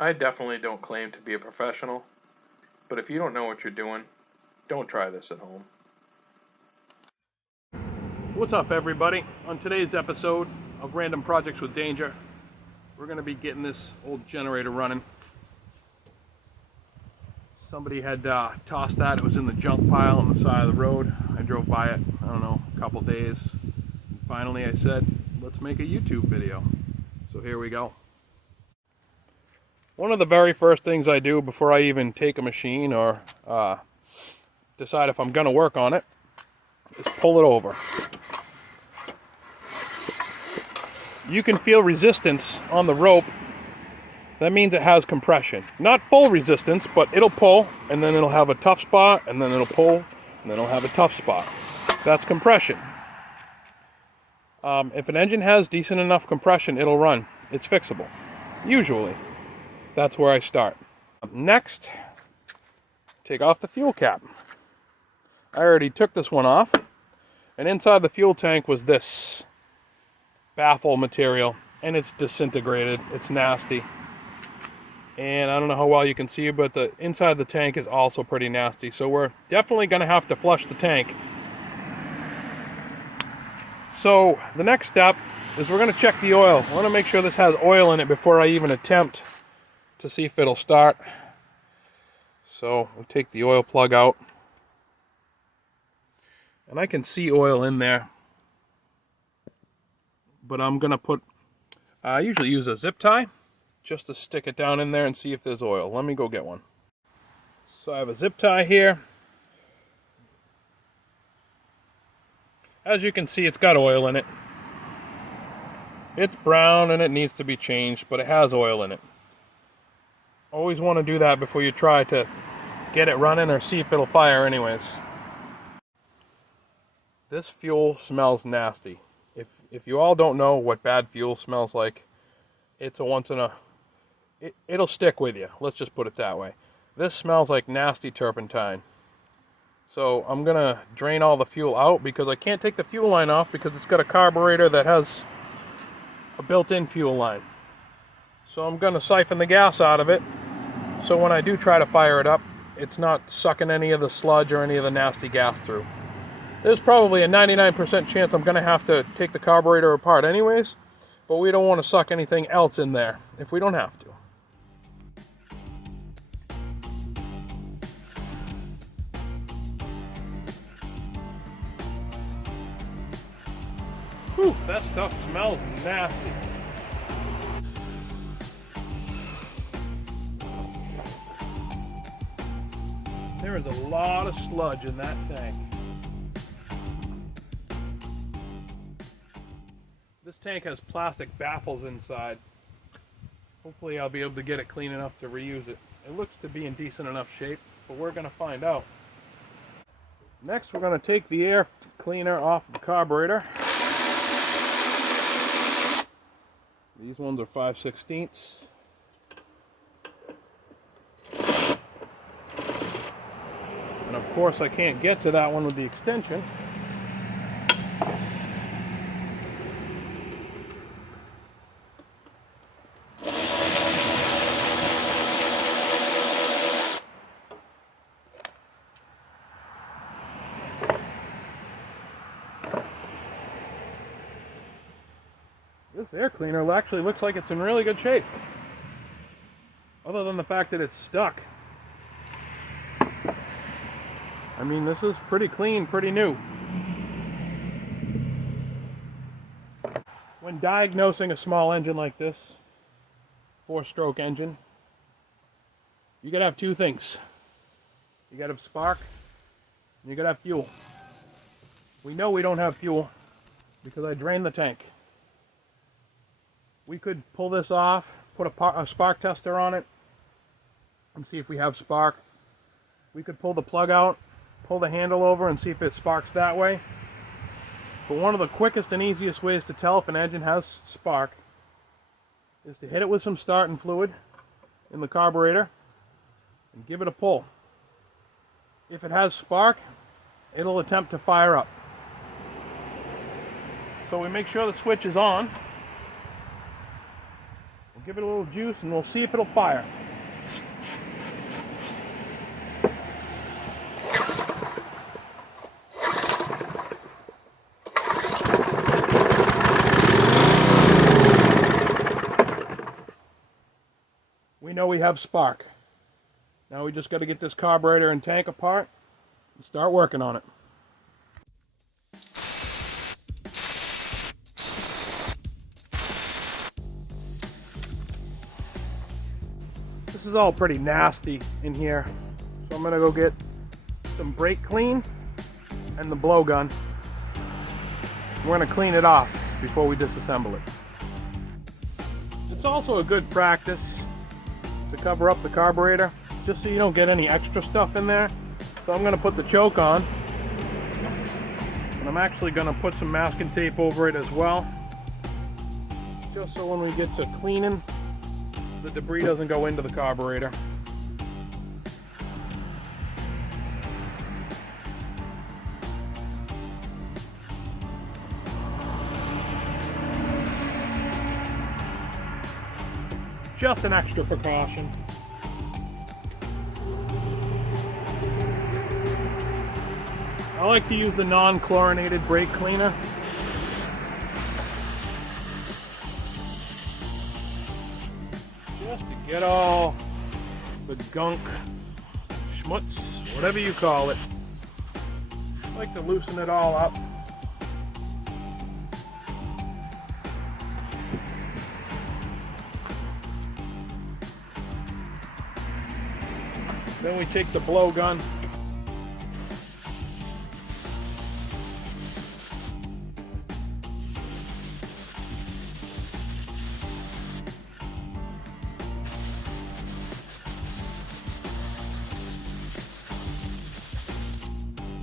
I definitely don't claim to be a professional, but if you don't know what you're doing, don't try this at home. What's up, everybody? On today's episode of Random Projects with Danger, we're going to be getting this old generator running. Somebody had tossed that. It was in the junk pile on the side of the road. I drove by it, I don't know, a couple days. And finally I said, let's make a YouTube video. So here we go. One of the very first things I do before I even take a machine or decide if I'm going to work on it is pull it over. You can feel resistance on the rope. That means it has compression. Not full resistance, but it'll pull, and then it'll have a tough spot, and then it'll pull, and then it'll have a tough spot. That's compression. If an engine has decent enough compression, it'll run. It's fixable. Usually. That's where I start. Next, take off the fuel cap. I already took this one off, and inside the fuel tank was this baffle material, and it's disintegrated. It's nasty. And I don't know how well you can see, but the inside of the tank is also pretty nasty. So we're definitely going to have to flush the tank. So the next step is we're going to check the oil. I want to make sure this has oil in it before I even attempt to see if it'll start. So we'll take the oil plug out. And I can see oil in there. But I'm going to put, I usually use a zip tie just to stick it down in there and see if there's oil. Let me go get one. So I have a zip tie here. As you can see, it's got oil in it. It's brown and it needs to be changed, but it has oil in it. Always want to do that before you try to get it running or see if it'll fire anyways. This fuel smells nasty. If you all don't know what bad fuel smells like, it's a once in a... It'll stick with you. Let's just put it that way. This smells like nasty turpentine. So I'm going to drain all the fuel out because I can't take the fuel line off because it's got a carburetor that has a built-in fuel line. So I'm going to siphon the gas out of it. So when I do try to fire it up, it's not sucking any of the sludge or any of the nasty gas through. There's probably a 99% chance I'm going to have to take the carburetor apart anyways, but we don't want to suck anything else in there if we don't have to. Whew, that stuff smells nasty. There is a lot of sludge in that tank. This tank has plastic baffles inside. Hopefully I'll be able to get it clean enough to reuse it. It looks to be in decent enough shape, but we're going to find out. Next we're going to take the air cleaner off the carburetor. These ones are 5/16. And of course I can't get to that one with the extension. This air cleaner actually looks like it's in really good shape. Other than the fact that it's stuck. I mean, this is pretty clean, pretty new. When diagnosing a small engine like this, 4-stroke engine, you gotta have two things. You gotta have spark, and you gotta have fuel. We know we don't have fuel because I drained the tank. We could pull this off, put a spark tester on it, and see if we have spark. We could pull the plug out, pull the handle over, and see if it sparks that way. But one of the quickest and easiest ways to tell if an engine has spark is to hit it with some starting fluid in the carburetor and give it a pull. If it has spark, it'll attempt to fire up. So we make sure the switch is on. We'll give it a little juice and we'll see if it'll fire. We know we have spark. Now we just got to get this carburetor and tank apart and start working on it. This is all pretty nasty in here, so I'm gonna go get some brake clean and the blowgun. We're gonna clean it off before we disassemble it. It's also a good practice to cover up the carburetor, just so you don't get any extra stuff in there. So I'm gonna put the choke on, and I'm actually gonna put some masking tape over it as well, just so when we get to cleaning, the debris doesn't go into the carburetor. Just an extra precaution. I like to use the non-chlorinated brake cleaner. Just to get all the gunk, schmutz, whatever you call it. I like to loosen it all up. Then we take the blowgun.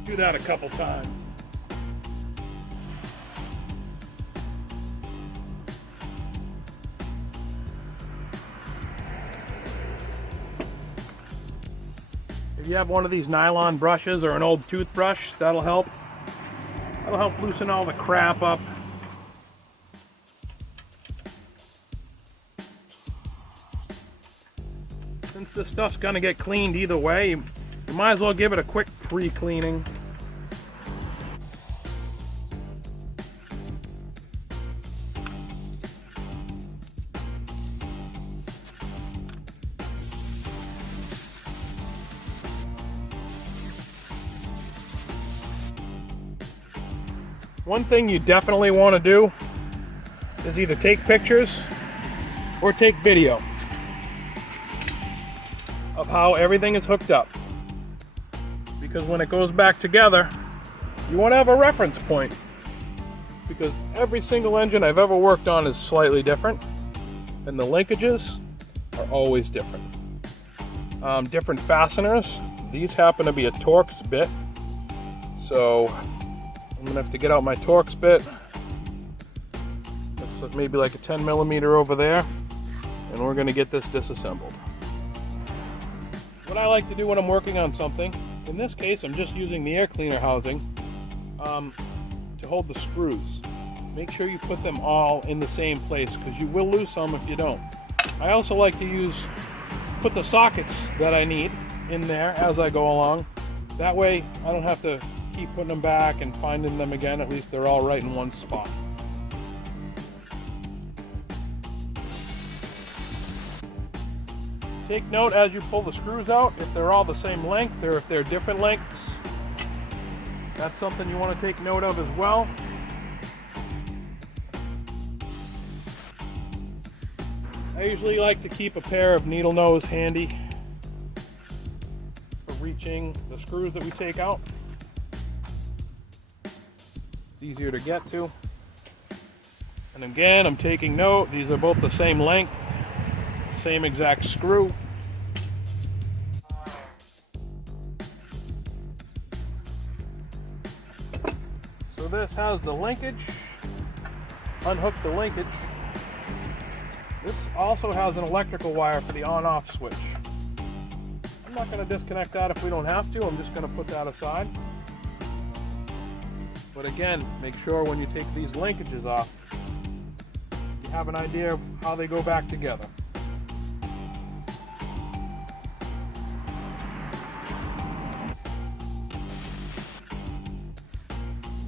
Do that a couple times. If you have one of these nylon brushes or an old toothbrush, that'll help. That'll help loosen all the crap up. Since this stuff's gonna get cleaned either way, you might as well give it a quick pre-cleaning. One thing you definitely want to do is either take pictures or take video of how everything is hooked up. Because when it goes back together, you want to have a reference point. Because every single engine I've ever worked on is slightly different, and the linkages are always different. Different fasteners. These happen to be a Torx bit, so I'm gonna have to get out my Torx bit. That's maybe like a 10 millimeter over there, and we're gonna get this disassembled. What I like to do when I'm working on something, in this case I'm just using the air cleaner housing to hold the screws. Make sure you put them all in the same place, because you will lose some if you don't. I also like to put the sockets that I need in there as I go along. That way I don't have to keep putting them back and finding them again. At least they're all right in one spot. Take note as you pull the screws out if they're all the same length or if they're different lengths. That's something you want to take note of as well. I usually like to keep a pair of needle nose handy for reaching the screws that we take out. It's easier to get to. And again, I'm taking note, these are both the same length, same exact screw. So this has the linkage, unhook the linkage. This also has an electrical wire for the on-off switch. I'm not going to disconnect that if we don't have to, I'm just going to put that aside. But again, make sure when you take these linkages off, you have an idea of how they go back together.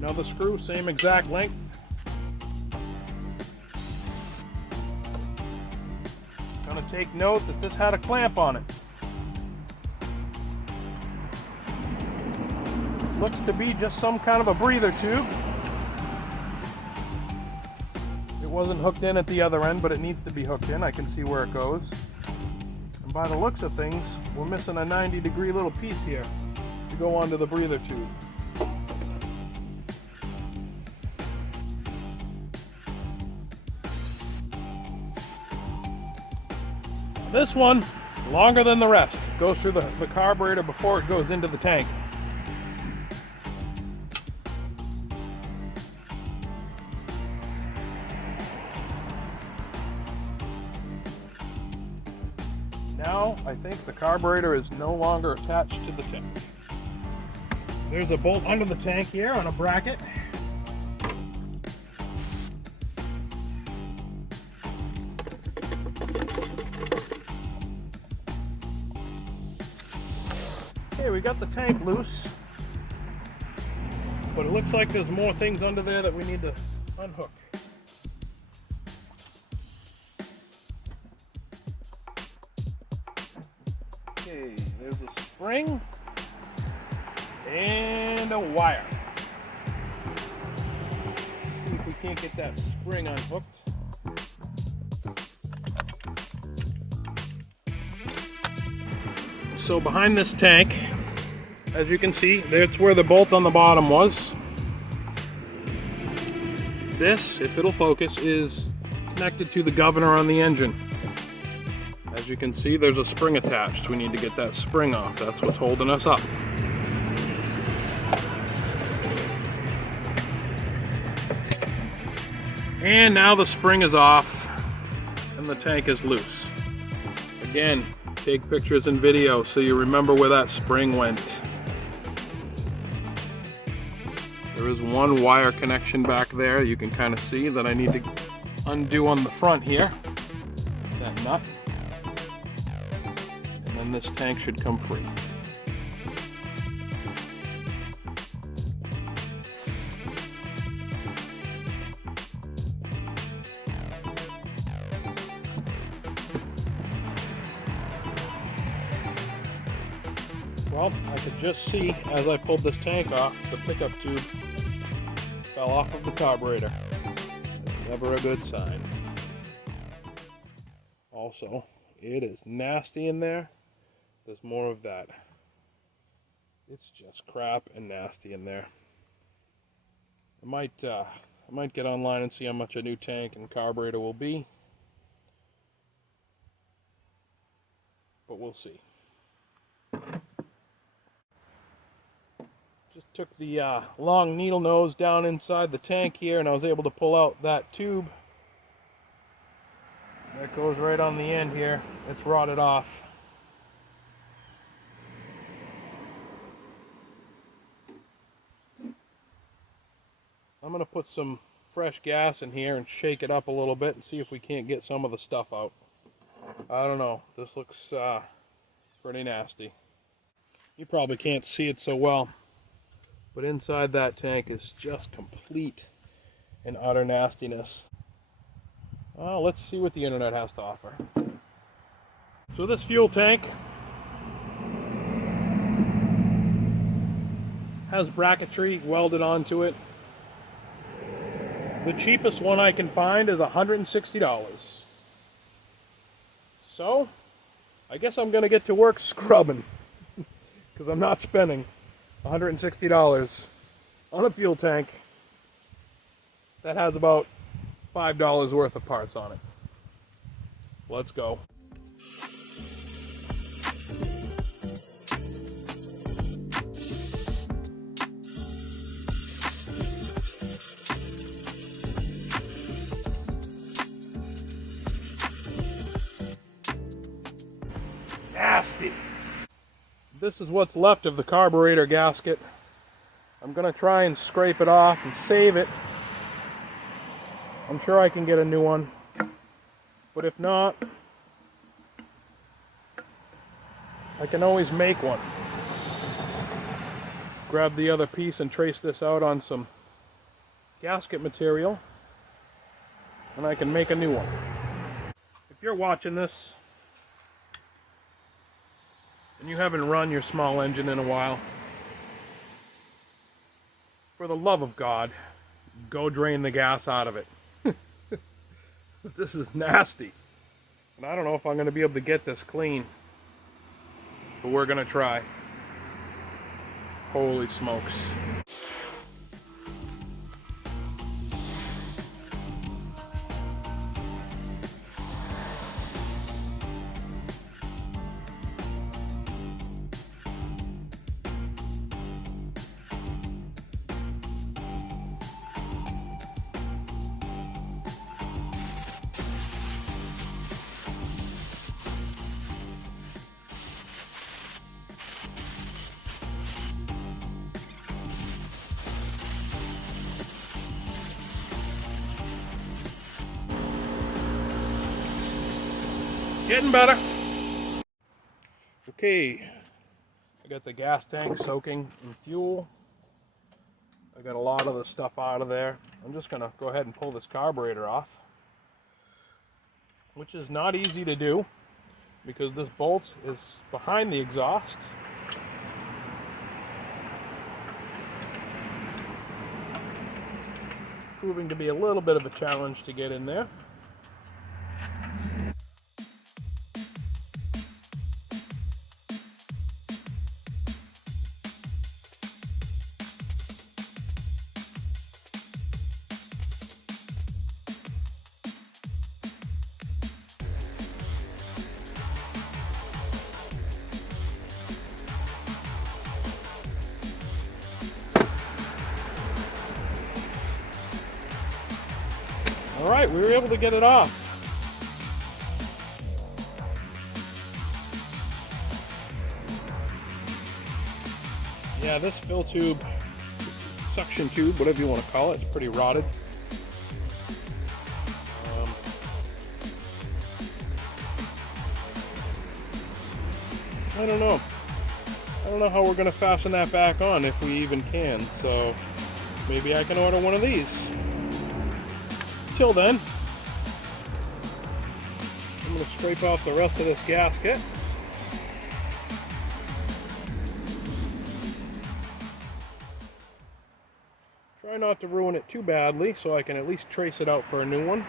Another screw, same exact length. Gonna take note that this had a clamp on it. Looks to be just some kind of a breather tube. It wasn't hooked in at the other end, but it needs to be hooked in. I can see where it goes. And by the looks of things, we're missing a 90-degree little piece here to go onto the breather tube. This one, longer than the rest, goes through the carburetor before it goes into the tank. Now, I think the carburetor is no longer attached to the tank. There's a bolt under the tank here on a bracket. Okay, we got the tank loose, but it looks like there's more things under there that we need to unhook. Okay, there's a spring and a wire. Let's see if we can't get that spring unhooked. So behind this tank, as you can see, that's where the bolt on the bottom was. This, if it'll focus, is connected to the governor on the engine. As you can see, there's a spring attached. We need to get that spring off. That's what's holding us up. And now the spring is off and the tank is loose. Again, take pictures and video so you remember where that spring went. There is one wire connection back there. You can kind of see that I need to undo on the front here. That nut. And then this tank should come free. Well, I could just see as I pulled this tank off, the pickup tube fell off of the carburetor. Never a good sign. Also, it is nasty in there. There's more of that. It's just crap and nasty in there. I might get online and see how much a new tank and carburetor will be. But we'll see. Just took the long needle nose down inside the tank here, and I was able to pull out that tube. That goes right on the end here. It's rotted off. I'm going to put some fresh gas in here and shake it up a little bit and see if we can't get some of the stuff out. I don't know. This looks pretty nasty. You probably can't see it so well, but inside that tank is just complete and utter nastiness. Let's see what the internet has to offer. So this fuel tank has bracketry welded onto it. The cheapest one I can find is $160. So, I guess I'm going to get to work scrubbing, because I'm not spending $160 on a fuel tank that has about $5 worth of parts on it. Let's go. Nasty. This is what's left of the carburetor gasket. I'm going to try and scrape it off and save it. I'm sure I can get a new one, but if not, I can always make one. Grab the other piece and trace this out on some gasket material and I can make a new one. If you're watching this and you haven't run your small engine in a while, for the love of God, go drain the gas out of it. This is nasty. And I don't know if I'm going to be able to get this clean, but we're going to try. Holy smokes. Getting better. Okay, I got the gas tank soaking in fuel. I got a lot of the stuff out of there. I'm just gonna go ahead and pull this carburetor off, which is not easy to do because this bolt is behind the exhaust. Proving to be a little bit of a challenge to get in there. All right, we were able to get it off. Yeah, this fill tube, suction tube, whatever you want to call it, it's pretty rotted. I don't know. I don't know how we're going to fasten that back on if we even can, so maybe I can order one of these. Till then, I'm going to scrape off the rest of this gasket. Try not to ruin it too badly so I can at least trace it out for a new one.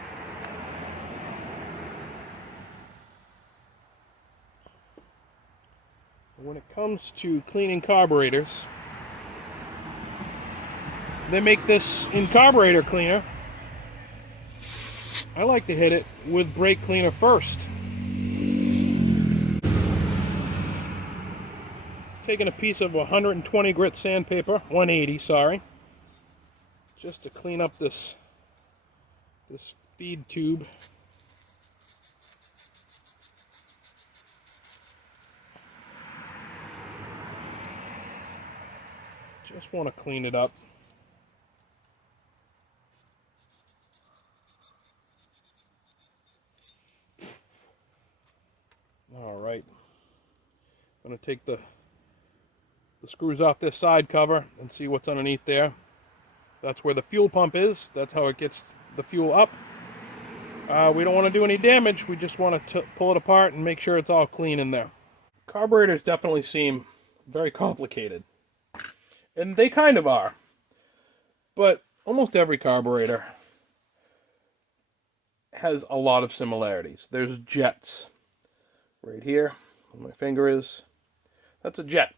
When it comes to cleaning carburetors, they make this in carburetor cleaner. I like to hit it with brake cleaner first. Taking a piece of 120 grit sandpaper, 180, sorry, just to clean up this feed tube. Just want to clean it up. All right, I'm going to take the screws off this side cover and see what's underneath there. That's where the fuel pump is. That's how it gets the fuel up. We don't want to do any damage. We just want to pull it apart and make sure it's all clean in there. Carburetors definitely seem very complicated. And they kind of are. But almost every carburetor has a lot of similarities. There's jets. Right here, where my finger is, that's a jet.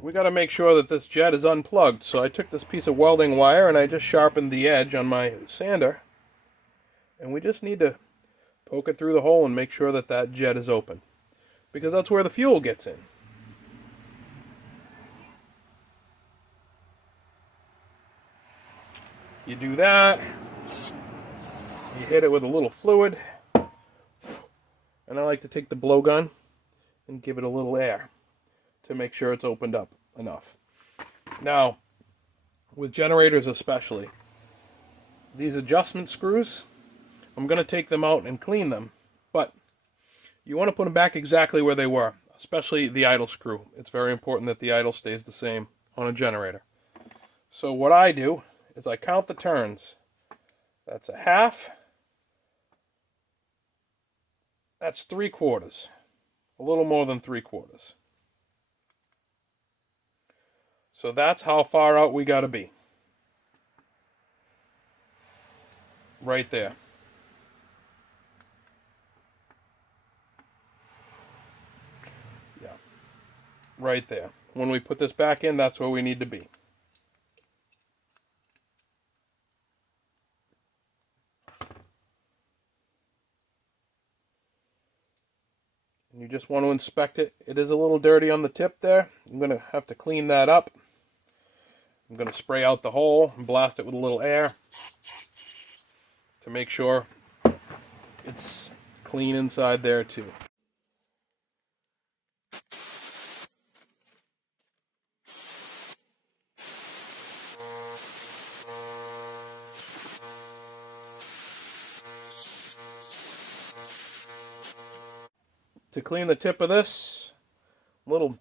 We got to make sure that this jet is unplugged. So I took this piece of welding wire and I just sharpened the edge on my sander. And we just need to poke it through the hole and make sure that that jet is open. Because that's where the fuel gets in. You do that. You hit it with a little fluid. And I like to take the blowgun and give it a little air to make sure it's opened up enough. Now, with generators especially, these adjustment screws, I'm going to take them out and clean them, but you want to put them back exactly where they were, especially the idle screw. It's very important that the idle stays the same on a generator. So what I do as I count the turns. That's a half. That's 3/4. A little more than 3/4. So that's how far out we got to be. Right there. Yeah. Right there. When we put this back in, that's where we need to be. And you just want to inspect it. It is a little dirty on the tip there. I'm going to have to clean that up. I'm going to spray out the hole and blast it with a little air to make sure it's clean inside there too. To clean the tip of this, little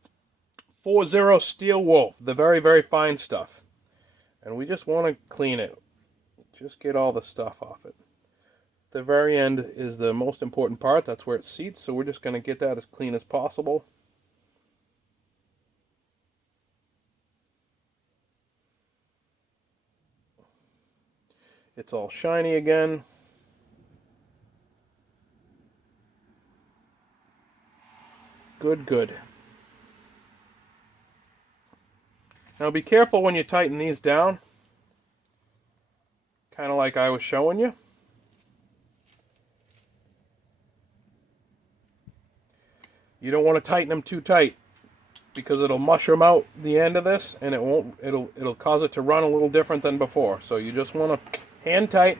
40 steel wolf, the very, very fine stuff. And we just want to clean it. Just get all the stuff off it. The very end is the most important part. That's where it seats, so we're just going to get that as clean as possible. It's all shiny again. Good, good. Now be careful when you tighten these down. Kind of like I was showing you. You don't want to tighten them too tight because it'll mushroom out the end of this and it'll cause it to run a little different than before. So you just want to hand tight.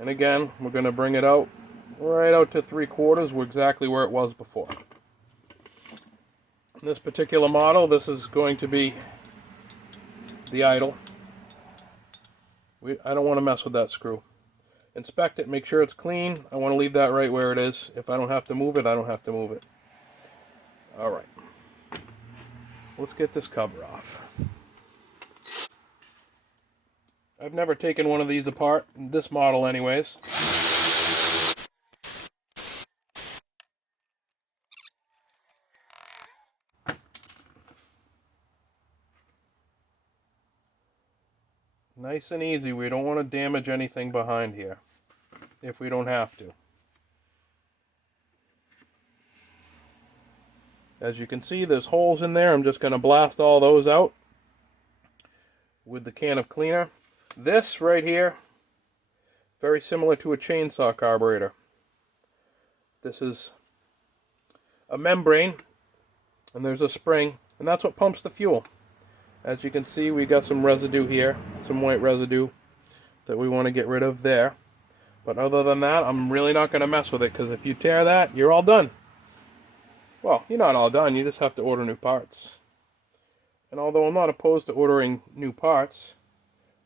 And again, we're going to bring it out right out to 3/4. We're exactly where it was before. In this particular model, this is going to be the idle. I don't want to mess with that screw. Inspect it, make sure it's clean. I want to leave that right where it is. If I don't have to move it, I don't have to move it. Alright. Let's get this cover off. I've never taken one of these apart, this model anyways. Nice and easy. We don't want to damage anything behind here if we don't have to. As you can see, there's holes in there. I'm just going to blast all those out with the can of cleaner. This right here, very similar to a chainsaw carburetor. This is a membrane, and there's a spring, and that's what pumps the fuel. As you can see, we got some residue here, some white residue that we want to get rid of there. But other than that, I'm really not going to mess with it, because if you tear that, you're all done. Well, you're not all done, you just have to order new parts. And although I'm not opposed to ordering new parts,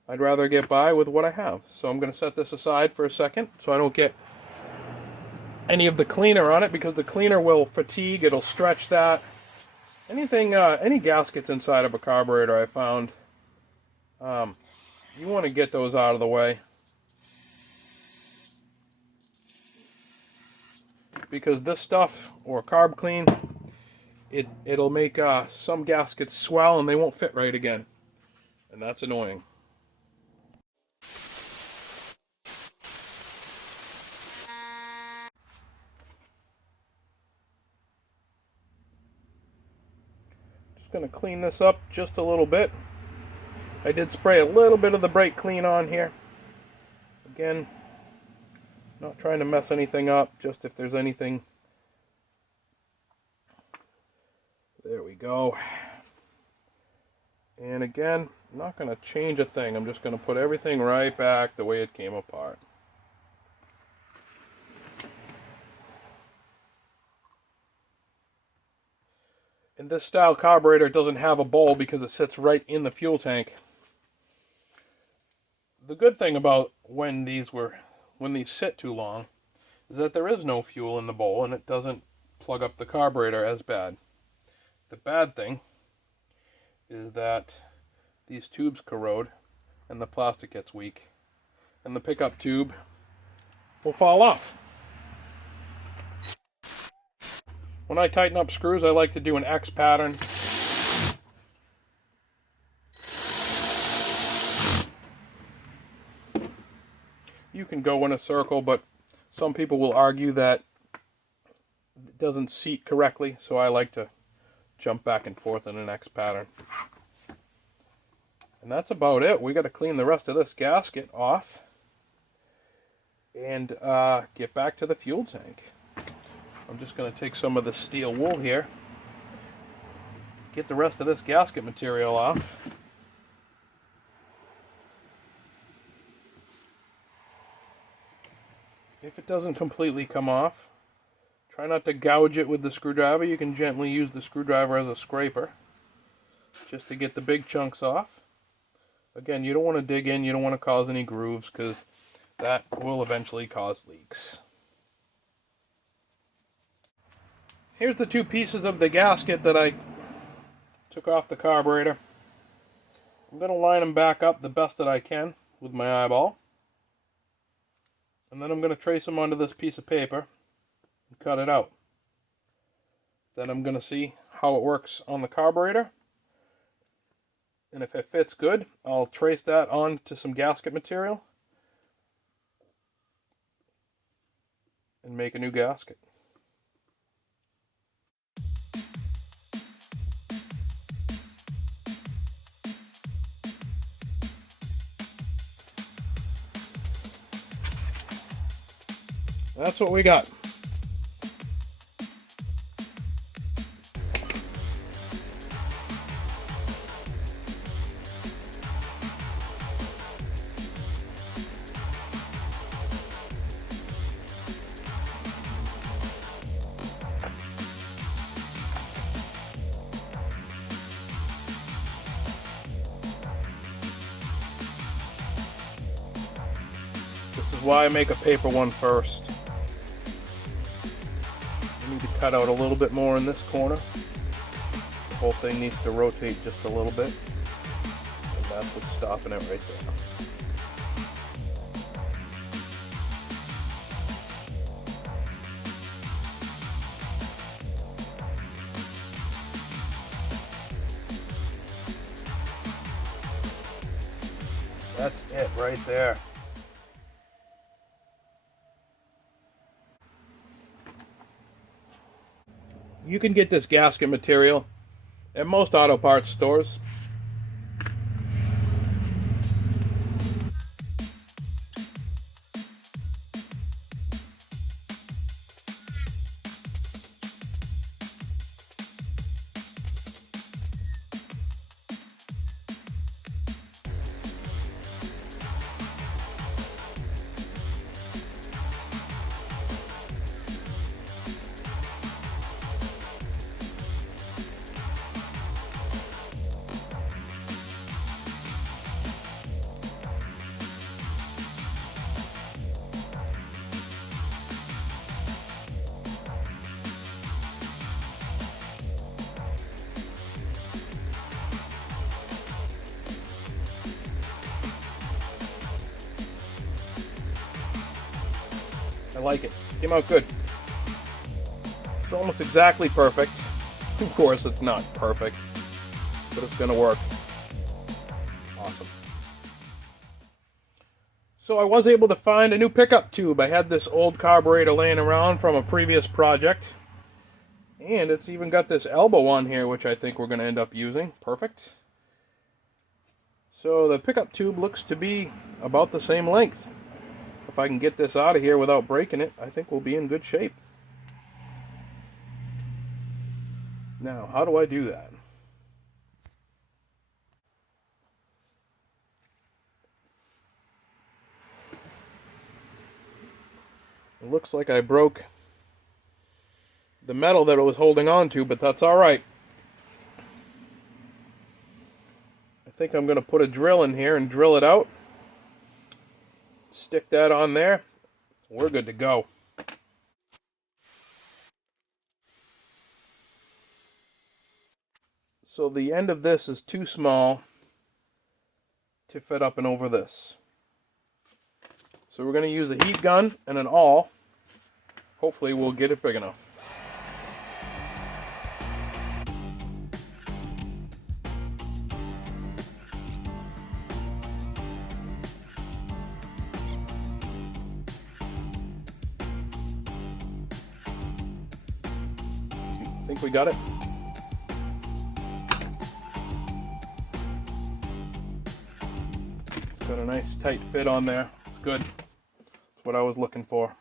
I'd rather get by with what I have. So I'm going to set this aside for a second so I don't get any of the cleaner on it, because the cleaner will fatigue, it'll stretch that. Anything, any gaskets inside of a carburetor I found, you want to get those out of the way. Because this stuff, or carb clean, it'll make some gaskets swell and they won't fit right again. And that's annoying. Going to clean this up just a little bit. I did spray a little bit of the brake clean on here. Again, not trying to mess anything up, just if there's anything. There we go. And again, I'm not going to change a thing. I'm just going to put everything right back the way it came apart. And this style carburetor doesn't have a bowl because it sits right in the fuel tank. The good thing about when these sit too long is that there is no fuel in the bowl and it doesn't plug up the carburetor as bad. The bad thing is that these tubes corrode and the plastic gets weak, and the pickup tube will fall off. When I tighten up screws, I like to do an X pattern. You can go in a circle, but some people will argue that it doesn't seat correctly, so I like to jump back and forth in an X pattern. And that's about it. We got to clean the rest of this gasket off and get back to the fuel tank. I'm just going to take some of the steel wool here, get the rest of this gasket material off. If it doesn't completely come off, try not to gouge it with the screwdriver. You can gently use the screwdriver as a scraper just to get the big chunks off. Again, you don't want to dig in, you don't want to cause any grooves because that will eventually cause leaks. Here's the two pieces of the gasket that I took off the carburetor. I'm going to line them back up the best that I can with my eyeball. And then I'm going to trace them onto this piece of paper and cut it out. Then I'm going to see how it works on the carburetor. And if it fits good, I'll trace that onto some gasket material and make a new gasket. That's what we got. This is why I make a paper one first. I need to cut out a little bit more in this corner. The whole thing needs to rotate just a little bit. And that's what's stopping it right there. That's it right there. You can get this gasket material at most auto parts stores. I like it. Came out good. It's almost exactly perfect. Of course, it's not perfect, but it's going to work. Awesome. So I was able to find a new pickup tube. I had this old carburetor laying around from a previous project. And it's even got this elbow on here, which I think we're going to end up using. Perfect. So the pickup tube looks to be about the same length. If I can get this out of here without breaking it, I think we'll be in good shape. Now, how do I do that? It looks like I broke the metal that it was holding on to, but that's all right. I think I'm going to put a drill in here and drill it out. Stick that on there. We're good to go. So the end of this is too small to fit up and over this. So we're going to use a heat gun and an awl. Hopefully we'll get it big enough. I think we got it. Got a nice tight fit on there. It's good. That's what I was looking for.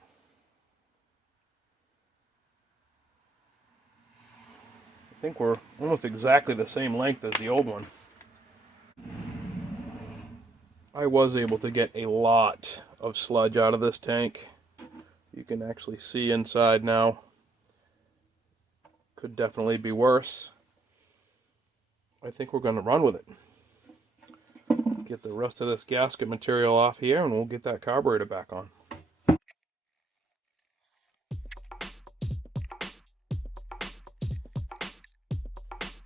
I think we're almost exactly the same length as the old one. I was able to get a lot of sludge out of this tank. You can actually see inside now. Could definitely be worse. I think we're going to run with it. Get the rest of this gasket material off here and we'll get that carburetor back on.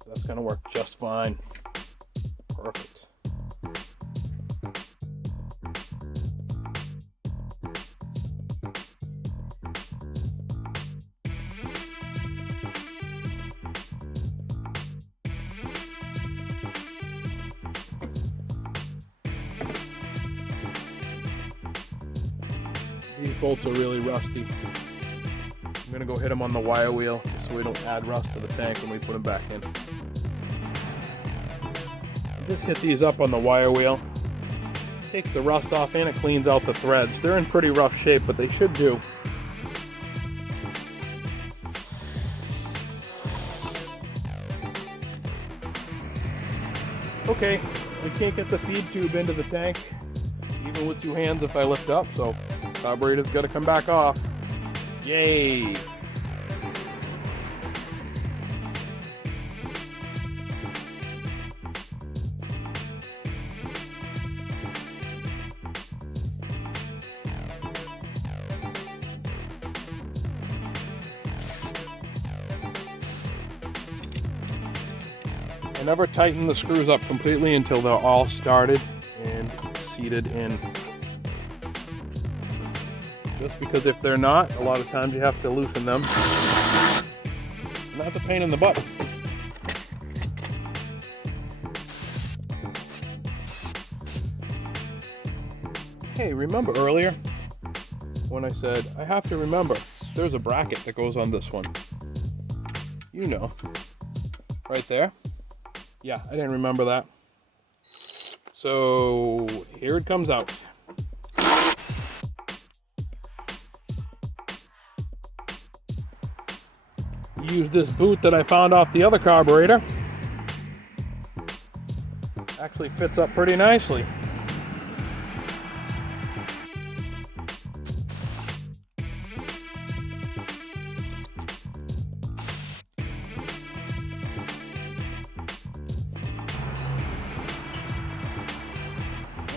That's going to work just fine. Perfect. These bolts are really rusty. I'm going to go hit them on the wire wheel just so we don't add rust to the tank when we put them back in. Just hit these up on the wire wheel. Takes the rust off and it cleans out the threads. They're in pretty rough shape, but they should do. Okay, we can't get the feed tube into the tank, even with two hands if I lift up, so carburetor's got to come back off. Yay! I never tighten the screws up completely until they're all started and seated in. Just because if they're not, a lot of times you have to loosen them. And that's a pain in the butt. Hey, remember earlier when I said, I have to remember, there's a bracket that goes on this one. You know, right there. Yeah, I didn't remember that. So here it comes out. Use this boot that I found off the other carburetor. Actually fits up pretty nicely.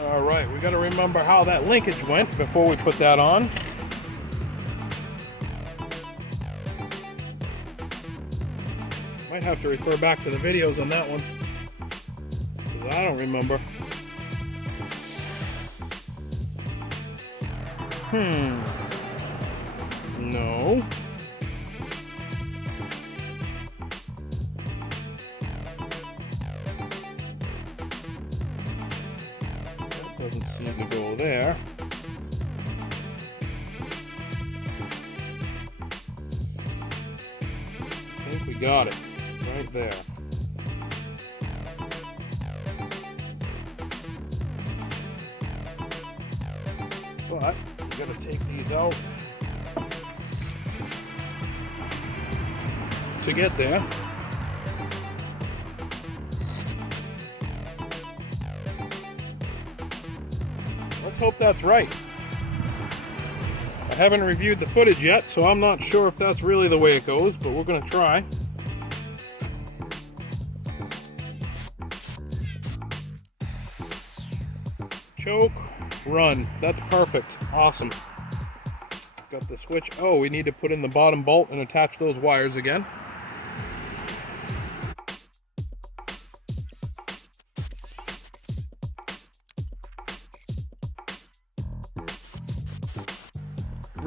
All right, we got to remember how that linkage went before we put that on. Might have to refer back to the videos on that one, because I don't remember. No. Doesn't seem to go there. I think we got it right there. But we gotta take these out to get there. Let's hope that's right. I haven't reviewed the footage yet, so I'm not sure if that's really the way it goes, but we're going to try. Choke, run. That's perfect. Awesome. Got the switch. Oh, we need to put in the bottom bolt and attach those wires again.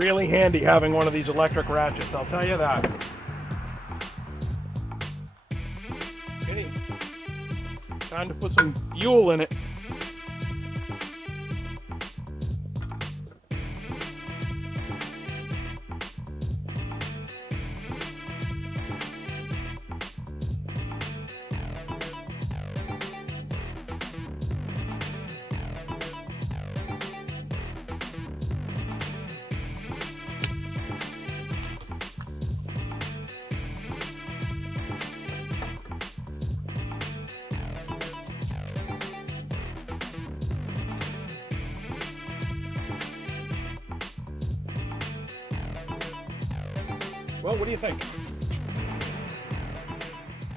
Really handy having one of these electric ratchets, I'll tell you that. Okay, time to put some fuel in it. Well, what do you think?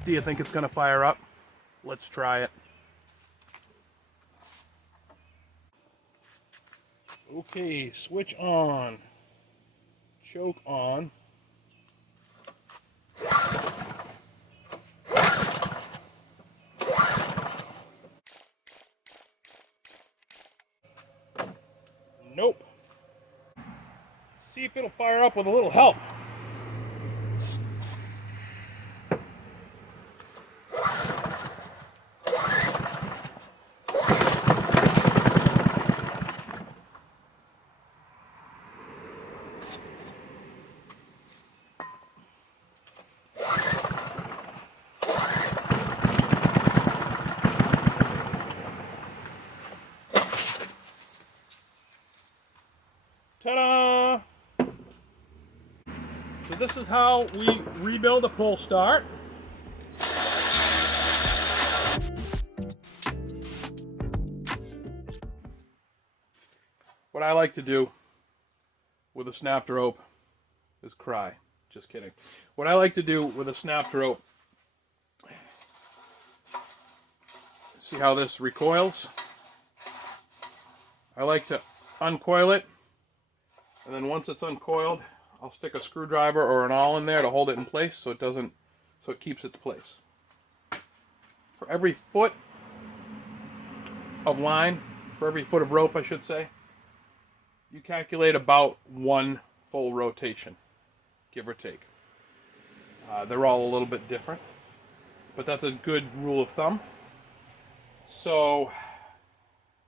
Do you think it's going to fire up? Let's try it. Okay, switch on. Choke on. Nope. See if it'll fire up with a little help. Ta-da! So this is how we rebuild a pull start. What I like to do with a snapped rope is cry. Just kidding. What I like to do with a snapped rope, see how this recoils? I like to uncoil it, and then once it's uncoiled, I'll stick a screwdriver or an awl in there to hold it in place so it keeps its place. For every foot of line, for every foot of rope I should say, you calculate about 1 full rotation, give or take. They're all a little bit different, but that's a good rule of thumb. So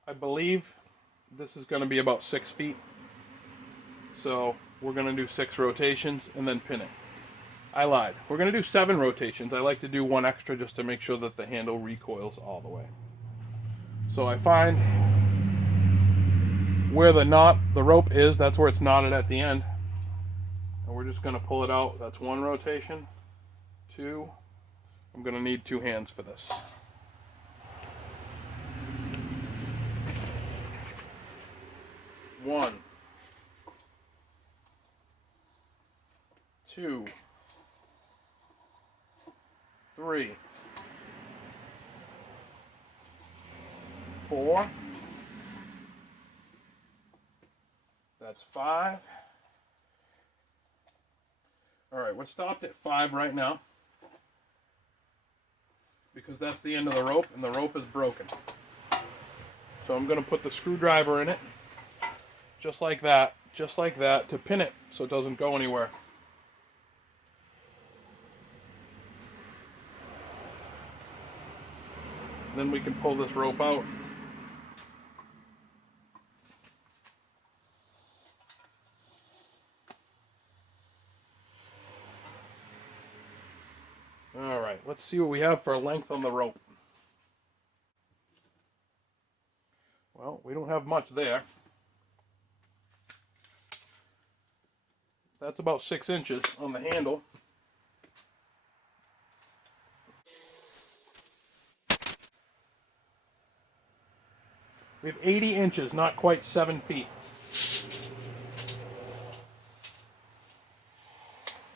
I believe this is going to be about 6 feet. So we're going to do 6 rotations and then pin it. I lied. We're going to do 7 rotations. I like to do 1 extra just to make sure that the handle recoils all the way. So I find where the rope is, that's where it's knotted at the end. And we're just going to pull it out. That's 1 rotation, 2. I'm going to need 2 hands for this. One, 2, 3, 4. That's 5. All right, we're stopped at 5 right now because that's the end of the rope and the rope is broken. So I'm going to put the screwdriver in it just like that to pin it so it doesn't go anywhere. Then we can pull this rope out. All right, let's see what we have for length on the rope. Well, we don't have much there. That's about 6 inches on the handle. We have 80 inches, not quite 7 feet.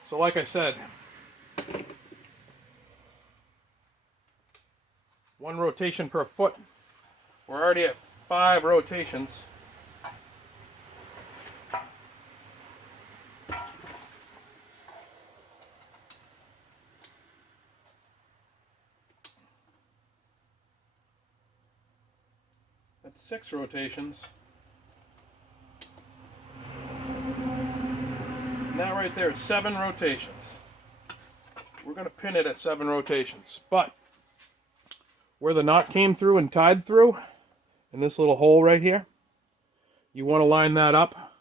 So like I said, 1 rotation per foot. We're already at 5 rotations. That's 6 rotations. right there is 7 rotations. We're going to pin it at 7 rotations. But where the knot came through and tied through, in this little hole right here, you want to line that up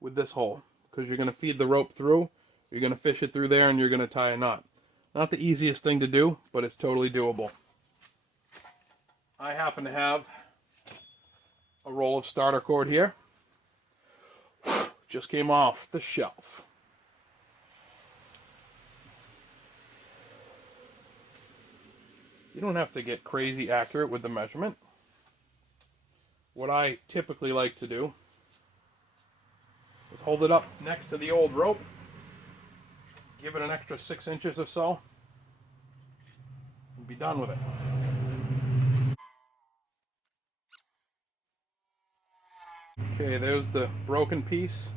with this hole, because you're going to feed the rope through, you're going to fish it through there, and you're going to tie a knot. Not the easiest thing to do, but it's totally doable. I happen to have a roll of starter cord here. Just came off the shelf. You don't have to get crazy accurate with the measurement. What I typically like to do is hold it up next to the old rope, give it an extra 6 inches or so, and be done with it. Okay, there's the broken piece.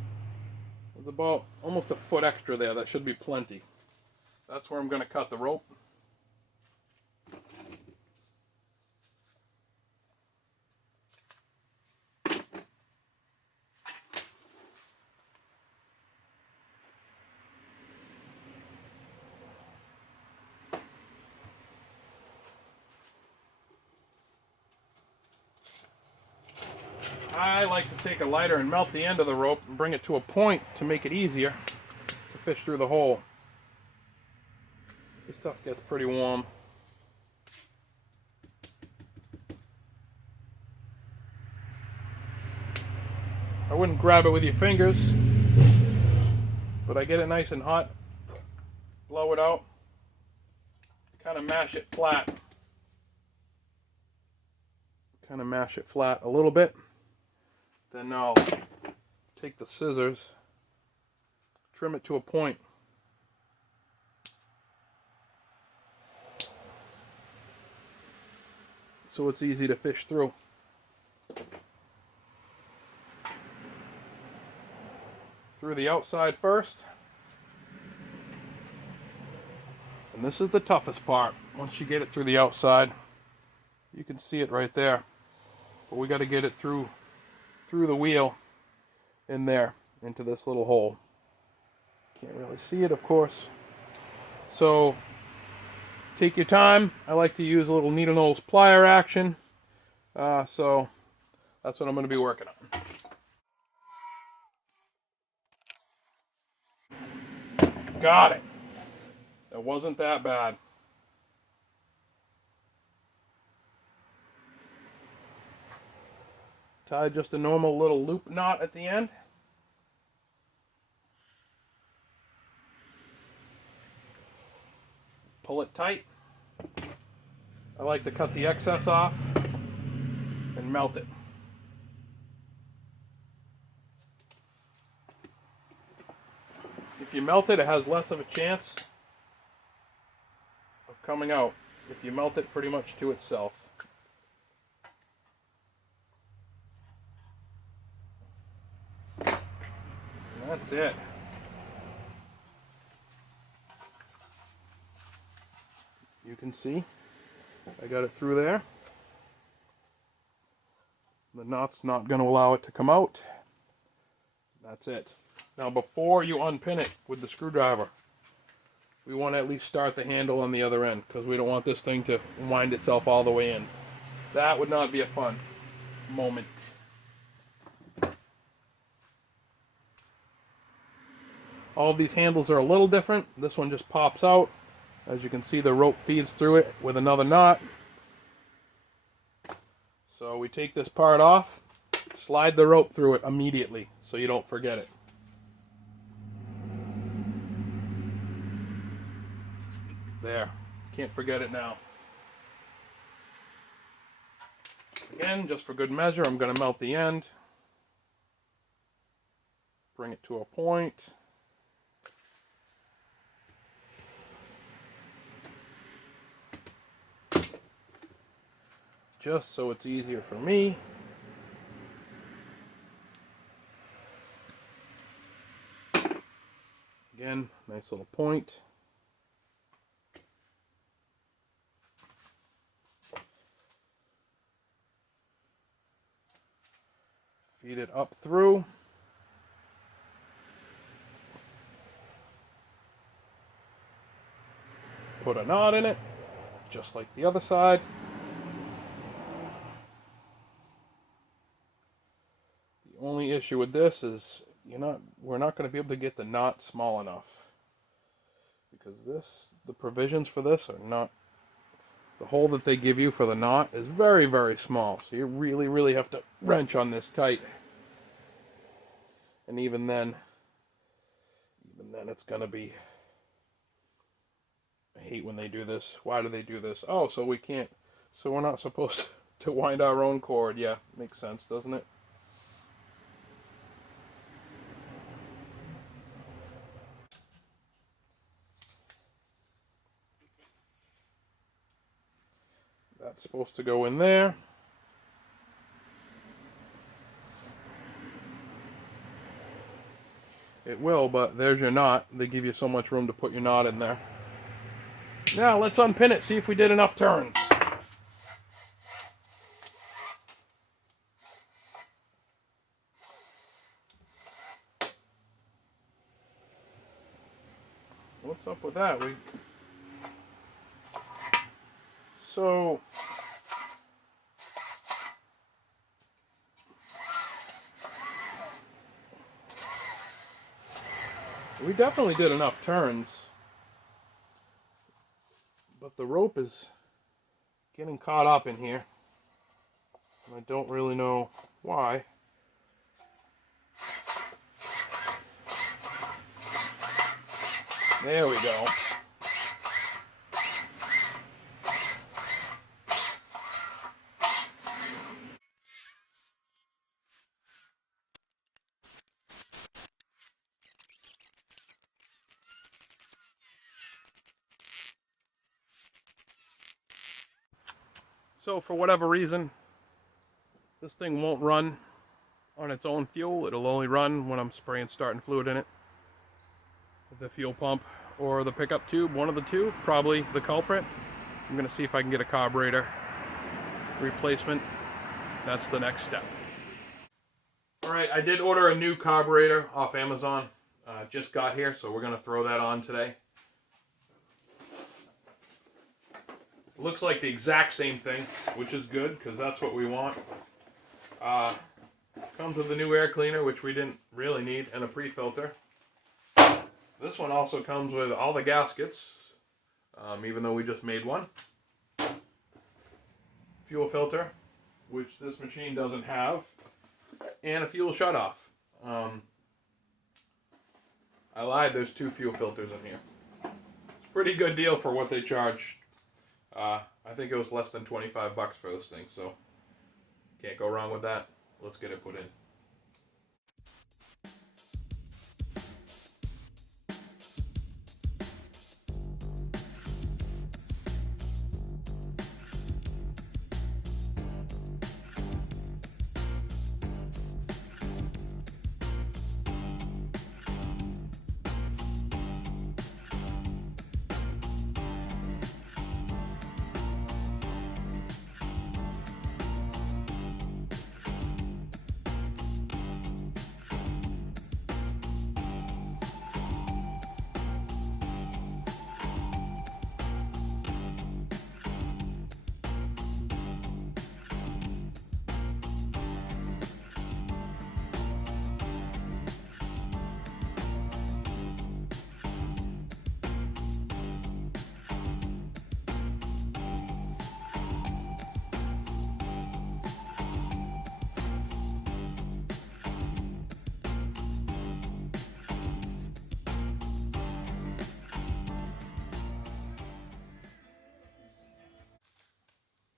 There's about almost a foot extra there. That should be plenty. That's where I'm going to cut the rope. I like to take a lighter and melt the end of the rope and bring it to a point to make it easier to fish through the hole. This stuff gets pretty warm. I wouldn't grab it with your fingers, but I get it nice and hot, blow it out, kind of mash it flat. Kind of mash it flat a little bit. Then I'll take the scissors, trim it to a point. So it's easy to fish through. Through the outside first. And this is the toughest part. Once you get it through the outside, you can see it right there. But we got to get it through the wheel in there into this little hole. Can't really see it, of course. So take your time. I like to use a little needle nose plier action. So that's what I'm going to be working on. Got it. It wasn't that bad. Tie just a normal little loop knot at the end. Pull it tight. I like to cut the excess off and melt it. If you melt it, it has less of a chance of coming out. If you melt it pretty much to itself. That's it. You can see I got it through there. The knot's not going to allow it to come out. That's it. Now before you unpin it with the screwdriver, we want to at least start the handle on the other end, because we don't want this thing to wind itself all the way in. That would not be a fun moment. All of these handles are a little different. This one just pops out. As you can see, the rope feeds through it with another knot. So we take this part off, slide the rope through it immediately so you don't forget it. There, can't forget it now. Again, just for good measure, I'm going to melt the end. Bring it to a point. Just so it's easier for me. Again, nice little point. Feed it up through. put a knot in it, just like the other side. The only issue with this is we're not going to be able to get the knot small enough, because the provisions for this are not, the hole that they give you for the knot is very, very small, so you really, really have to wrench on this tight. And even then it's going to be, I hate when they do this. Why do they do this? Oh, so we're not supposed to wind our own cord. Yeah, makes sense, doesn't it? That's supposed to go in there. It will, but there's your knot. They give you so much room to put your knot in there. Now let's unpin it, see if we did enough turns. What's up with that? So we definitely did enough turns, but the rope is getting caught up in here. I don't really know why. There we go. So for whatever reason, this thing won't run on its own fuel. It'll only run when I'm spraying starting fluid in it. The fuel pump or the pickup tube, one of the two, probably the culprit. I'm gonna see if I can get a carburetor replacement. That's the next step. All right, I did order a new carburetor off Amazon. Just got here, so we're gonna throw that on today. Looks like the exact same thing, which is good, because that's what we want. Comes with a new air cleaner, which we didn't really need, and a pre-filter. This one also comes with all the gaskets, even though we just made one. Fuel filter, which this machine doesn't have, and a fuel shutoff. I lied, there's 2 fuel filters in here. It's a pretty good deal for what they charge. I think it was less than 25 bucks for this thing, so can't go wrong with that. Let's get it put in.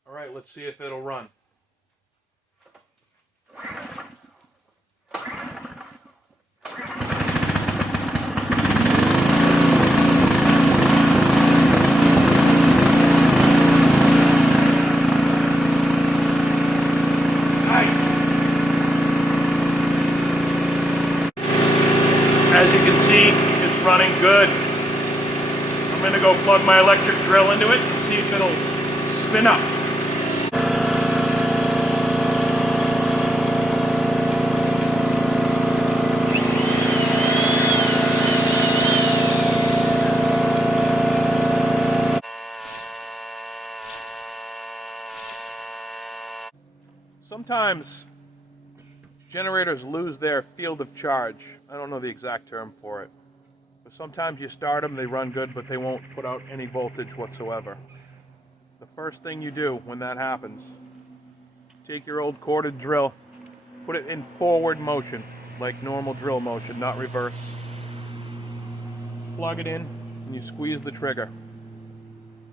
Alright, let's see if it'll run. As you can see, it's running good. I'm going to go plug my electric drill into it and see if it'll spin up. Sometimes generators lose their field of charge. I don't know the exact term for it. But sometimes you start them, they run good, but they won't put out any voltage whatsoever. The first thing you do when that happens, take your old corded drill, put it in forward motion, like normal drill motion, not reverse. Plug it in, and you squeeze the trigger.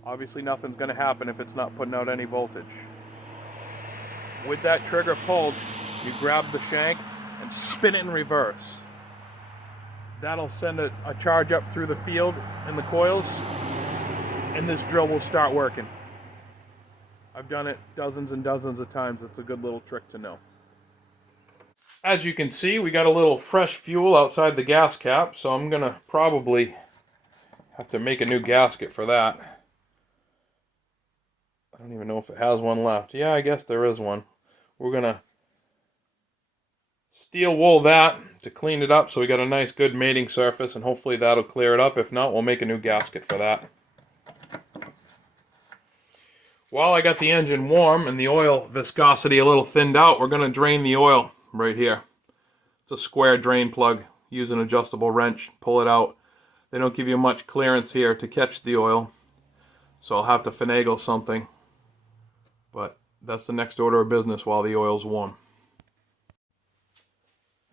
Obviously nothing's going to happen if it's not putting out any voltage. With that trigger pulled, you grab the shank and spin it in reverse. That'll send a charge up through the field and the coils, and this drill will start working. I've done it dozens and dozens of times. It's a good little trick to know. As you can see, we got a little fresh fuel outside the gas cap, so I'm going to probably have to make a new gasket for that. I don't even know if it has one left. Yeah, I guess there is one. We're going to steel wool that to clean it up so we got a nice good mating surface, and hopefully that'll clear it up. If not, we'll make a new gasket for that. While I got the engine warm and the oil viscosity a little thinned out, we're going to drain the oil right here. It's a square drain plug. Use an adjustable wrench, pull it out. They don't give you much clearance here to catch the oil, so I'll have to finagle something. But that's the next order of business while the oil's warm.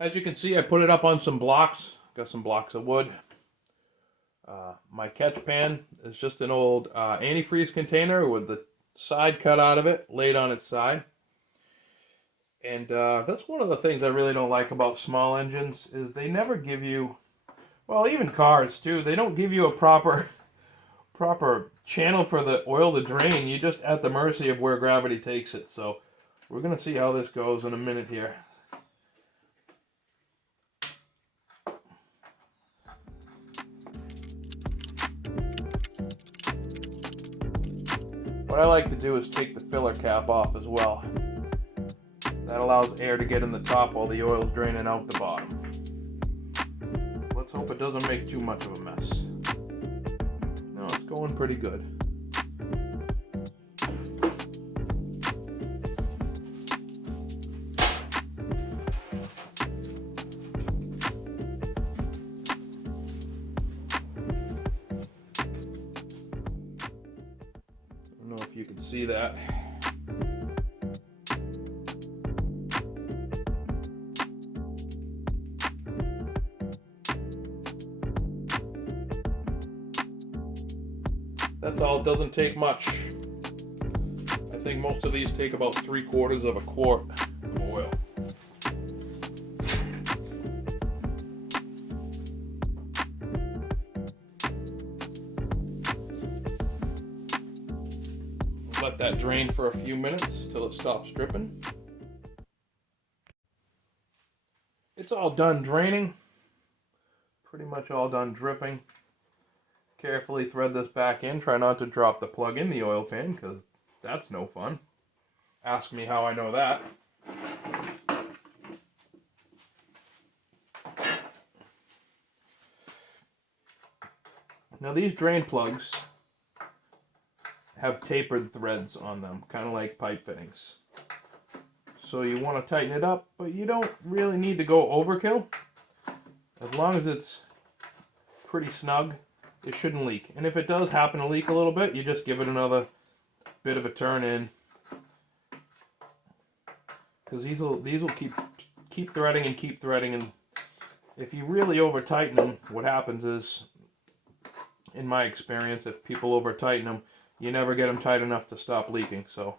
As you can see, I put it up on some blocks. Got some blocks of wood. My catch pan is just an old antifreeze container with the side cut out of it, laid on its side. And that's one of the things I really don't like about small engines, is they never give you, well, even cars too, they don't give you a proper channel for the oil to drain. You're just at the mercy of where gravity takes it. So we're going to see how this goes in a minute here. What I like to do is take the filler cap off as well. That allows air to get in the top while the oil's draining out the bottom. Let's hope it doesn't make too much of a mess. No, it's going pretty good. I don't know if you can see that. That's all. It doesn't take much. I think most of these take about 3/4 of a quart of oil. Let that drain for a few minutes till it stops dripping. It's all done draining. Pretty much all done dripping. Carefully thread this back in. Try not to drop the plug in the oil pan, because that's no fun. Ask me how I know that. Now these drain plugs have tapered threads on them, kind of like pipe fittings. So you want to tighten it up, but you don't really need to go overkill. As long as it's pretty snug, it shouldn't leak. And if it does happen to leak a little bit, you just give it another bit of a turn in. Because these will keep threading and keep threading, and if you really over tighten them, what happens is, in my experience, if people over tighten them, you never get them tight enough to stop leaking. So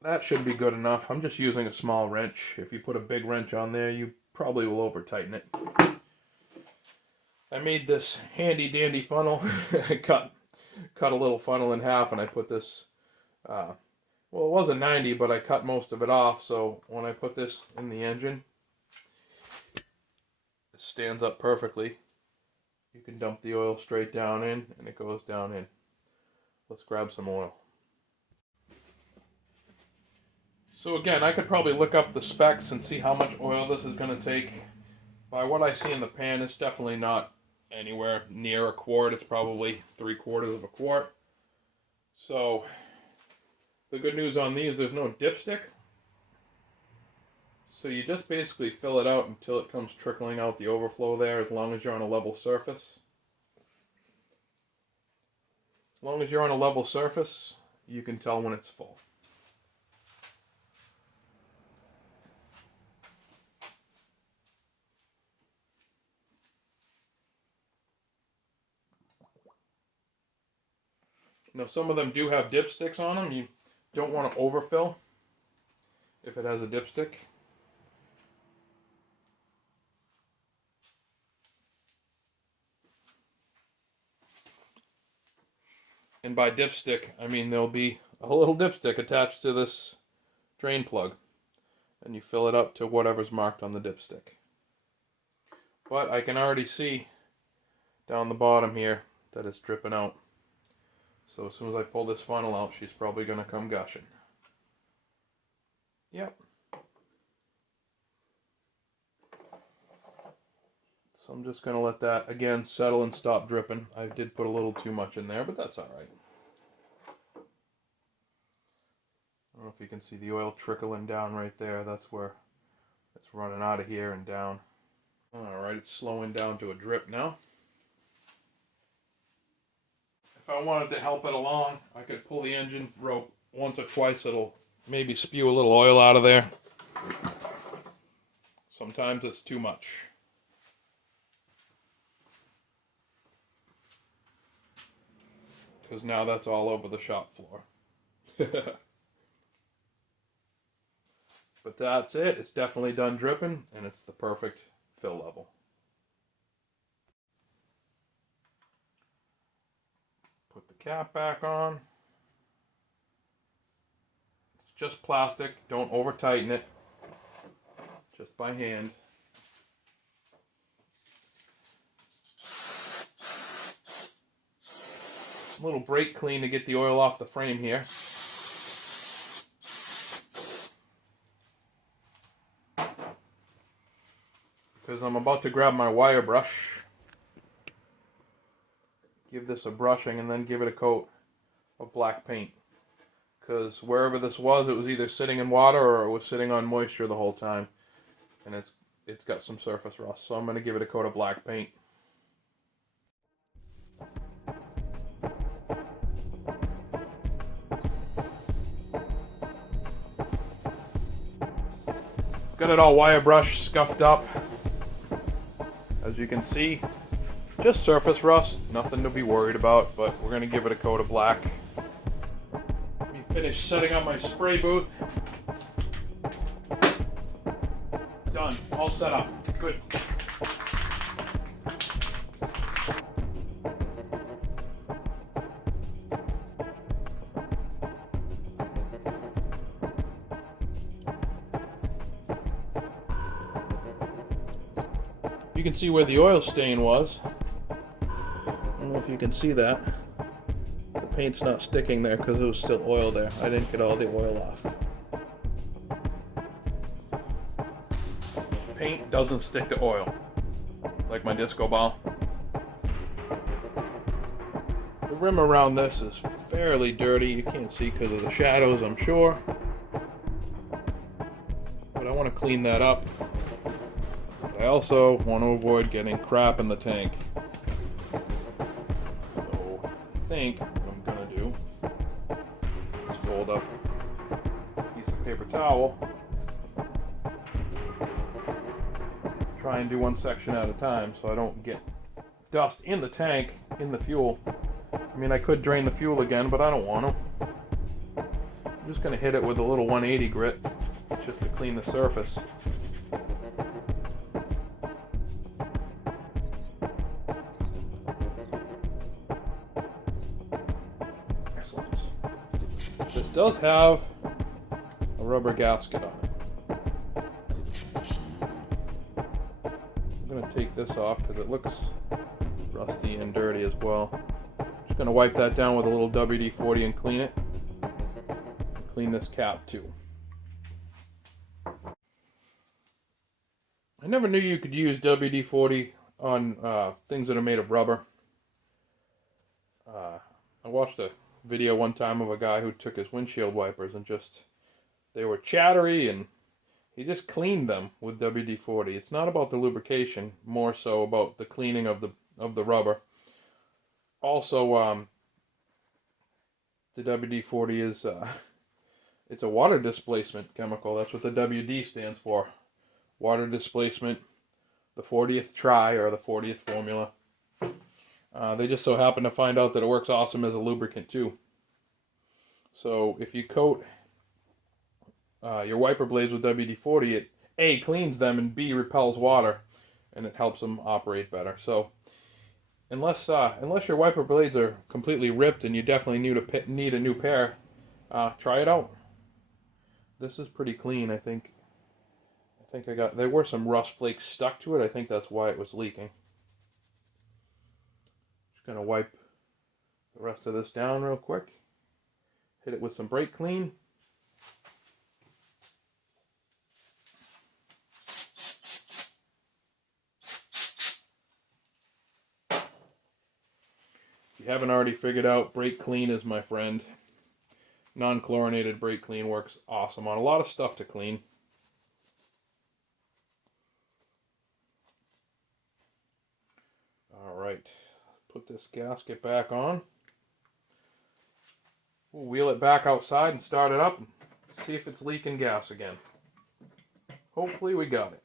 that should be good enough. I'm just using a small wrench. If you put a big wrench on there, you probably will over tighten it. I made this handy dandy funnel. I cut a little funnel in half, and I put this, well, it was a 90, but I cut most of it off, so when I put this in the engine, it stands up perfectly. You can dump the oil straight down in, and it goes down in. Let's grab some oil. So again, I could probably look up the specs and see how much oil this is going to take. By what I see in the pan, it's definitely not anywhere near a quart. It's probably 3/4 of a quart. So the good news on these, there's no dipstick. So you just basically fill it out until it comes trickling out the overflow there, as long as you're on a level surface. As long as you're on a level surface, you can tell when it's full. Now some of them do have dipsticks on them. You don't want to overfill if it has a dipstick. And by dipstick, I mean there'll be a little dipstick attached to this drain plug. And you fill it up to whatever's marked on the dipstick. But I can already see down the bottom here that it's dripping out. So as soon as I pull this funnel out, she's probably going to come gushing. Yep. So I'm just going to let that, again, settle and stop dripping. I did put a little too much in there, but that's alright. I don't know if you can see the oil trickling down right there. That's where it's running out of here and down. Alright, it's slowing down to a drip now. If I wanted to help it along, I could pull the engine rope once or twice. It'll maybe spew a little oil out of there. Sometimes it's too much. Because now that's all over the shop floor. But that's it. It's definitely done dripping, and it's the perfect fill level. Put the cap back on. It's just plastic. Don't over tighten it. Just by hand. A little brake clean to get the oil off the frame here. Because I'm about to grab my wire brush. Give this a brushing and then give it a coat of black paint. Because wherever this was, it was either sitting in water or it was sitting on moisture the whole time. And it's got some surface rust. So I'm going to give it a coat of black paint. Got it all wire brush scuffed up. As you can see, just surface rust, nothing to be worried about, but we're going to give it a coat of black. Let me finish setting up my spray booth. Done, all set up, good. You can see where the oil stain was. I don't know if you can see that. The paint's not sticking there because it was still oil there. I didn't get all the oil off. Paint doesn't stick to oil, like my disco ball. The rim around this is fairly dirty. You can't see because of the shadows, I'm sure. But I want to clean that up. I also want to avoid getting crap in the tank. So I think what I'm going to do is fold up a piece of paper towel. Try and do one section at a time so I don't get dust in the tank, in the fuel. I mean, I could drain the fuel again, but I don't want to. I'm just going to hit it with a little 180 grit just to clean the surface. This does have a rubber gasket on it. I'm going to take this off because it looks rusty and dirty as well. Just going to wipe that down with a little WD-40 and clean it. And clean this cap too. I never knew you could use WD-40 on things that are made of rubber. I watched a video one time of a guy who took his windshield wipers and just, they were chattery, and he just cleaned them with WD-40. It's not about the lubrication, more so about the cleaning of the rubber. Also, the WD-40 is it's a water displacement chemical. That's what the WD stands for. Water displacement, the 40th try, or the 40th formula. They just so happen to find out that it works awesome as a lubricant too. So if you coat your wiper blades with WD-40, it A, cleans them, and B, repels water, and it helps them operate better. So unless your wiper blades are completely ripped and you definitely need a new pair, try it out. This is pretty clean, I think. There were some rust flakes stuck to it. I think that's why it was leaking. Just gonna wipe the rest of this down real quick. Hit it with some brake clean. If you haven't already figured out, brake clean is my friend. Non-chlorinated brake clean works awesome on a lot of stuff to clean. Alright, put this gasket back on. We'll wheel it back outside and start it up and see if it's leaking gas again. Hopefully we got it.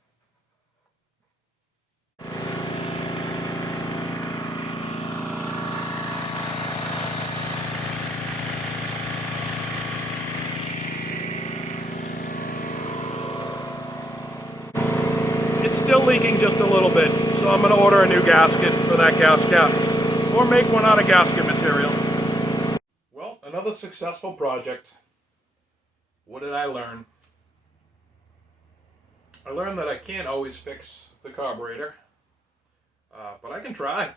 It's still leaking just a little bit, so I'm going to order a new gasket for that gas cap, or make one out of gasket material. Well, another successful project. What did I learn? I learned that I can't always fix the carburetor, but I can try.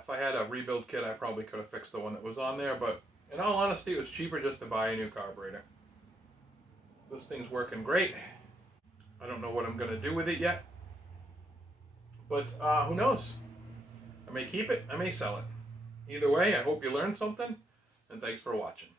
If I had a rebuild kit, I probably could have fixed the one that was on there, but in all honesty, it was cheaper just to buy a new carburetor. This thing's working great. I don't know what I'm going to do with it yet, but who knows? I may keep it, I may sell it. Either way, I hope you learned something, and thanks for watching.